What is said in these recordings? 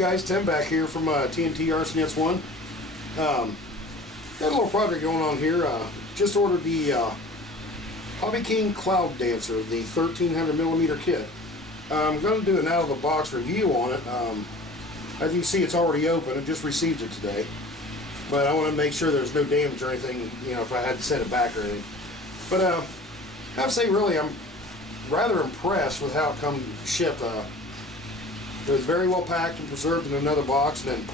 guys, Tim back here from TNT RC 1. Got a little project going on here. Just ordered the Hobby King Cloud Dancer, the 1300mm kit. I'm going to do an out-of-the-box review on it. As you can see, it's already open. I just received it today. But I want to make sure there's no damage or anything, you know, if I had to send it back or anything. But I have to say, really, I'm rather impressed with how it come shipped. It was very well packed and preserved in another box, and then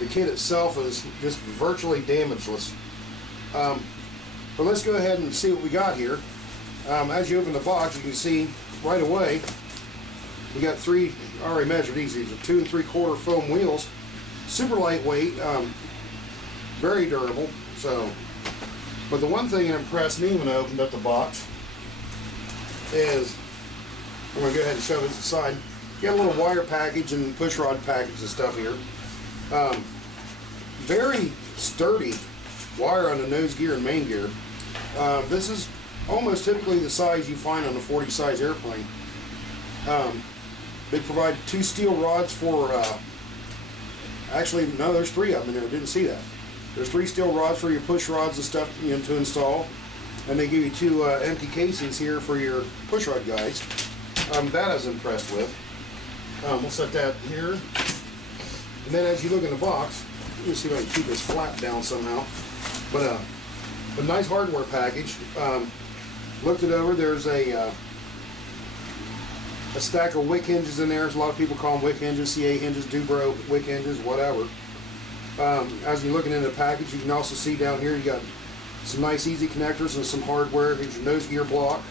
the kit itself is just virtually damageless. But let's go ahead and see what we got here. As you open the box, you can see right away we got three, I already measured these are 2 3/4 foam wheels, super lightweight, very durable. So, but the one thing that impressed me when I opened up the box is, I'm going to go ahead and show this aside. You got a little wire package and push rod package and stuff here. Very sturdy wire on the nose gear and main gear. This is almost typically the size you find on a 40 size airplane. They provide 2 steel rods for, actually no, there's 3 of them in there, didn't see that. There's 3 steel rods for your push rods and stuff, you know, to install. And they give you 2 empty casings here for your push rod guides. That I was impressed with. We'll set that here. And then as you look in the box, let me see if I can keep this flap down somehow. But a nice hardware package. Looked it over. There's a stack of wick hinges in there. A lot of people call them wick hinges, CA hinges, Dubro wick hinges, whatever. As you're looking in the package, you can also see down here you got some nice easy connectors and some hardware. Here's your nose gear block.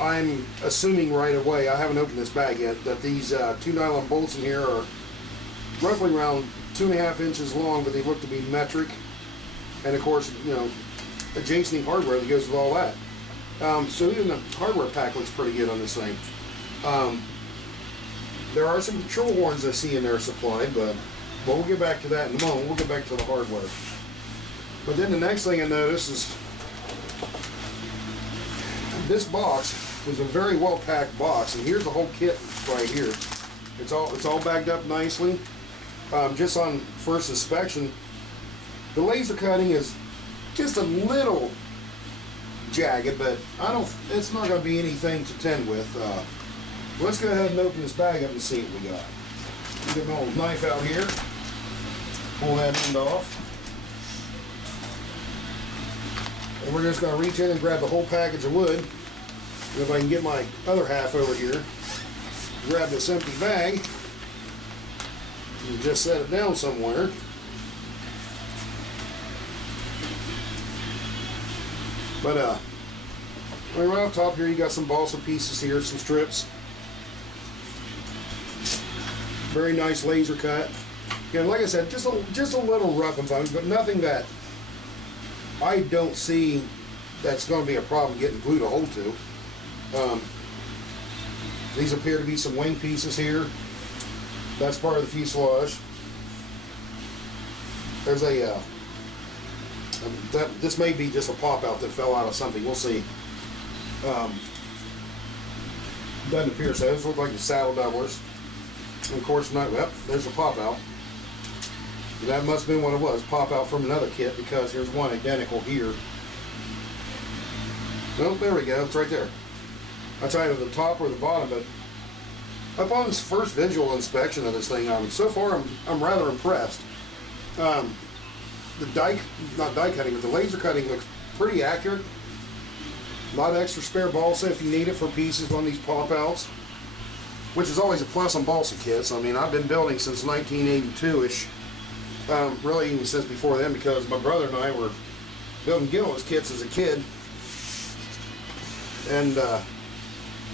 I'm assuming right away, I haven't opened this bag yet, that these 2 nylon bolts in here are roughly around 2.5 inches long, but they look to be metric. And of course, you know, adjacent hardware that goes with all that. So even the hardware pack looks pretty good on this thing. There are some control horns I see in there supplied, but we'll get back to that in a moment. We'll get back to the hardware. But then the next thing I noticed is this box was a very well packed box, and here's the whole kit right here. It's all bagged up nicely. Just on first inspection, the laser cutting is just a little jagged, but it's not going to be anything to tend with. Let's go ahead and open this bag up and see what we got. Get my old knife out here. Pull that end off. And we're just going to reach in and grab the whole package of wood. And if I can get my other half over here, grab this empty bag and just set it down somewhere. But right off top here, you got some balsa pieces here, some strips. Very nice laser cut. Again, like I said, just a little rough and bumpy, but nothing that I don't see that's going to be a problem getting glued a hole to. These appear to be some wing pieces here. That's part of the fuselage. There's this may be just a pop out that fell out of something. We'll see. Doesn't appear so. Those look like the saddle doublers. And of course, not. Well, there's a pop out. That must have been what it was. Pop out from another kit, because there's one identical here. Well, there we go. It's right there. That's either the top or the bottom, but upon this first visual inspection of this thing, so far I'm rather impressed. The not die cutting, but the laser cutting looks pretty accurate. A lot of extra spare balsa if you need it for pieces on these pop outs, which is always a plus on balsa kits. I mean, I've been building since 1982-ish, really even since before then, because my brother and I were building Gillis kits as a kid. And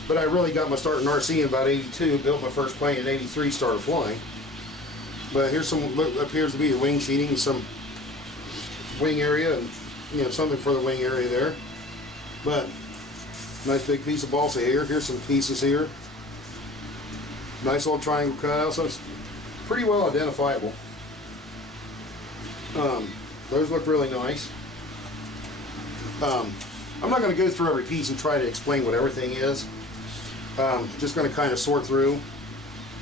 but I really got my start in RC in about 82, built my first plane in 83, started flying. But here's some, appears to be the wing sheeting and some wing area, and you know, something for the wing area there. But nice big piece of balsa here. Here's some pieces here. Nice little triangle cutout, so it's pretty well identifiable. Those look really nice. I'm not going to go through every piece and try to explain what everything is. Just going to kind of sort through.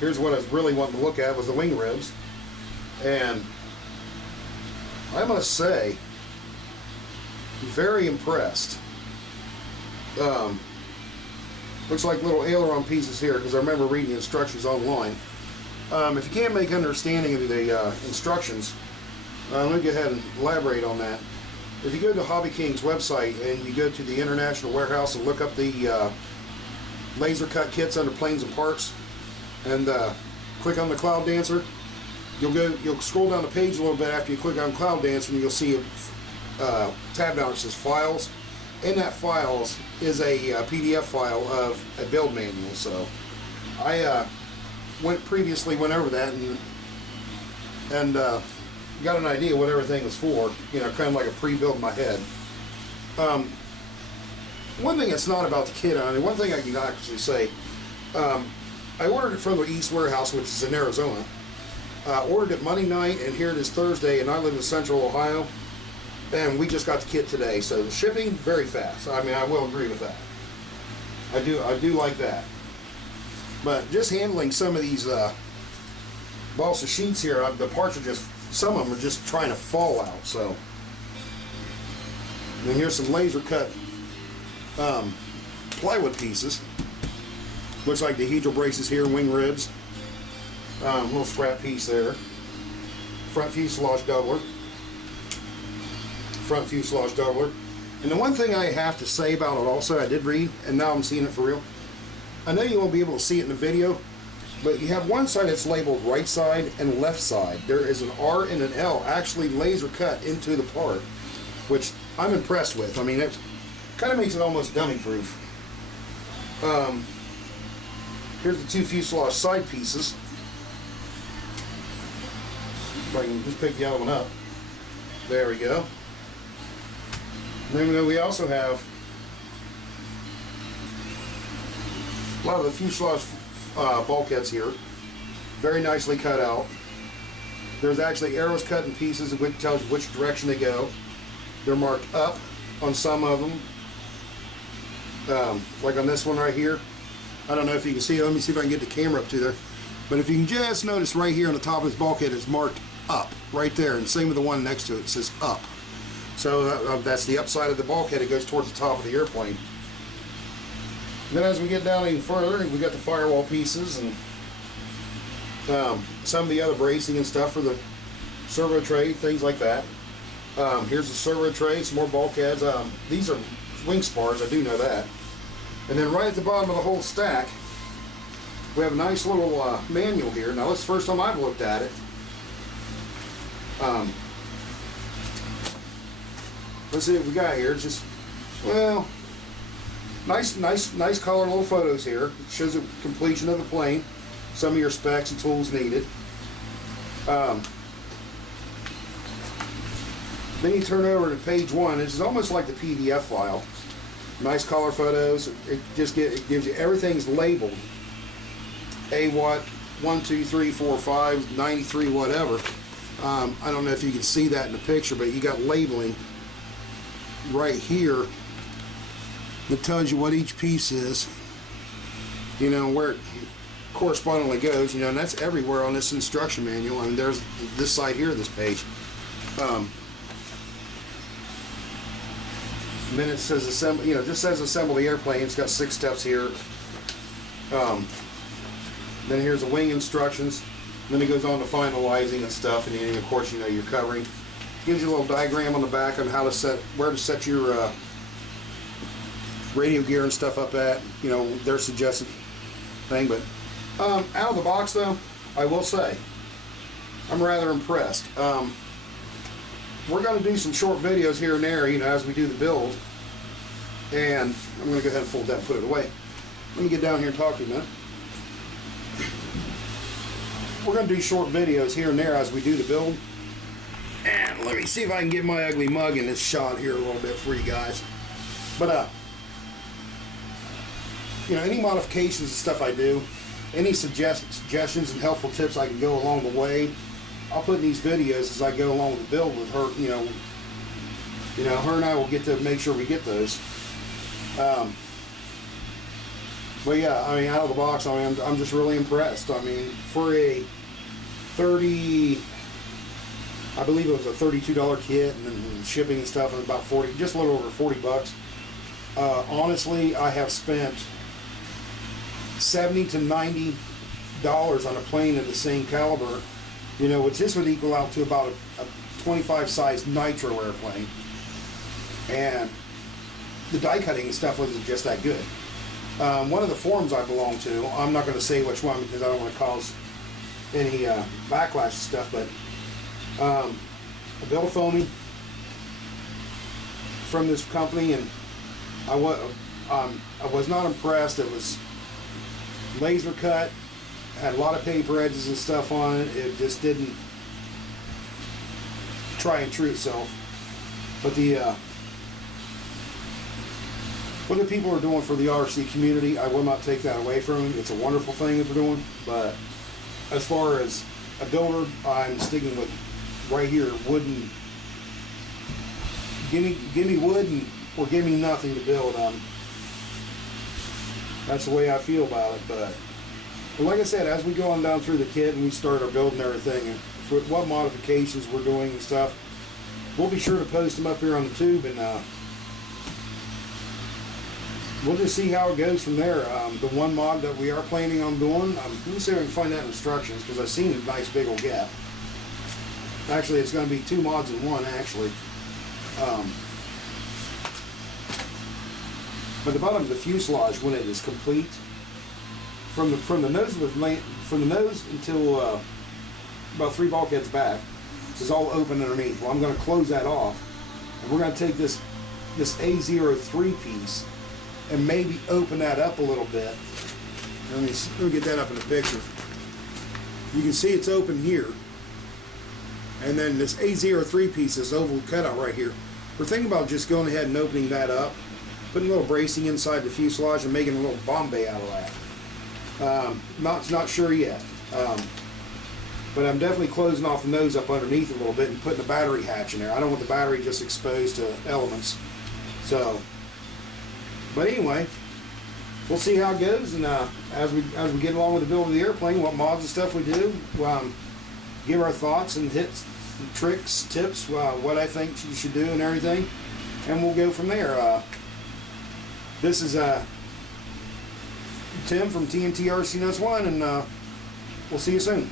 here's what I was really wanting to look at was the wing ribs. And I must say, very impressed. Looks like little aileron pieces here because I remember reading the instructions online. If you can't make understanding of the instructions, let me go ahead and elaborate on that. If you go to Hobby King's website and you go to the International Warehouse and look up the laser cut kits under Planes and Parts, and click on the Cloud Dancer, you'll scroll down the page a little bit after you click on Cloud Dancer, and you'll see a tab down that says Files. In that files is a PDF file of a build manual. So I went over that and got an idea what everything was for. You know, kind of like a pre-build in my head. One thing that's not about the kit, I mean, one thing I can actually say, I ordered it from the East Warehouse, which is in Arizona. Ordered it Monday night, and here it is Thursday, and I live in Central Ohio. And we just got the kit today, so the shipping very fast. I mean, I will agree with that. I do like that. But just handling some of these balsa sheets here, the parts are just, some of them are just trying to fall out. So, and here's some laser cut plywood pieces. Looks like the hedral braces here, wing ribs, little scrap piece there, front fuselage doubler. Front fuselage doubler. And the one thing I have to say about it also, I did read, and now I'm seeing it for real. I know you won't be able to see it in the video, but you have one side that's labeled right side and left side. There is an R and an L actually laser cut into the part, which I'm impressed with. I mean, it kind of makes it almost dummy proof. Here's the two fuselage side pieces. If I can just pick the other one up. There we go. And then we also have a lot of the fuselage bulkheads here, very nicely cut out. There's actually arrows cut in pieces, which tells you which direction they go. They're marked up on some of them, like on this one right here. I don't know if you can see it. Let me see if I can get the camera up to there. But if you can just notice right here on the top of this bulkhead, it's marked up right there, and same with the one next to it. It says up. So that's the upside of the bulkhead. It goes towards the top of the airplane. And then as we get down even further, we got the firewall pieces and some of the other bracing and stuff for the servo tray, things like that. Here's the servo tray, some more bulkheads. These are wing spars, I do know that. And then right at the bottom of the whole stack, we have a nice little manual here. Now, this is the first time I've looked at it. Let's see what we got here. It's just, well, nice color little photos here. It shows the completion of the plane, some of your specs and tools needed. Then you turn over to page 1. It's almost like the PDF file. Nice color photos. It gives you everything's labeled. AWAT 1, 2, 3, 4, 5, 93, whatever. I don't know if you can see that in the picture, but you got labeling right here that tells you what each piece is, you know, where it correspondingly goes, you know, and that's everywhere on this instruction manual. I mean, there's this side here of this page. And then it says assemble, you know, just says assemble the airplane. It's got 6 steps here. Then here's the wing instructions. Then it goes on to finalizing and stuff, and then of course, you know, your covering. Gives you a little diagram on the back on how to set, where to set your radio gear and stuff up at, you know, their suggested thing. But out of the box though, I will say, I'm rather impressed. We're going to do some short videos here and there, you know, as we do the build. And I'm going to go ahead and fold that and put it away. Let me get down here and talk to you a minute. We're going to do short videos here and there as we do the build. And let me see if I can get my ugly mug in this shot here a little bit for you guys. But, you know, any modifications and stuff I do, any suggestions and helpful tips I can go along the way, I'll put in these videos as I go along with the build with her. You know, her and I will get to make sure we get those. But yeah, I mean, out of the box, I mean, I'm just really impressed. I mean, for a 30, I believe it was a $32 kit, and then shipping and stuff was about 40, just a little over 40 bucks. Honestly, I have spent 70 to 90 dollars on a plane of the same caliber, you know, which this would equal out to about a 25 size nitro airplane, and the die cutting and stuff wasn't just that good. One of the forums I belong to, I'm not going to say which one because I don't want to cause any backlash and stuff, but I built a foamy from this company, and I was not impressed. It was laser cut, had a lot of paper edges and stuff on it. It just didn't try and true itself. But what the people are doing for the RC community, I will not take that away from them. It's a wonderful thing that they're doing. But as far as a builder, I'm sticking with right here, wooden. Give me wood or give me nothing to build on. That's the way I feel about it. But like I said, as we go on down through the kit and we start our build and everything, and for what modifications we're doing and stuff, we'll be sure to post them up here on the tube, and we'll just see how it goes from there. The one mod that we are planning on doing, let me see if I can find that in instructions, because I've seen a nice big old gap. Actually, it's going to be 2 mods in one, actually. But the bottom of the fuselage, when it is complete, from the nose until about 3 bulkheads back, this is all open underneath. Well, I'm going to close that off, and we're going to take this A03 piece and maybe open that up a little bit. Let me get that up in the picture. You can see it's open here, and then this A03 piece, this oval cutout right here, we're thinking about just going ahead and opening that up, putting a little bracing inside the fuselage and making a little bomb bay out of that. Not sure yet, but I'm definitely closing off the nose up underneath a little bit and putting a battery hatch in there. I don't want the battery just exposed to elements. So, but anyway, we'll see how it goes, and as we get along with the build of the airplane, what mods and stuff we do, give our thoughts and hits, and tricks, tips, what I think you should do and everything, and we'll go from there. This is Tim from TNT RC Nuts 1, and we'll see you soon.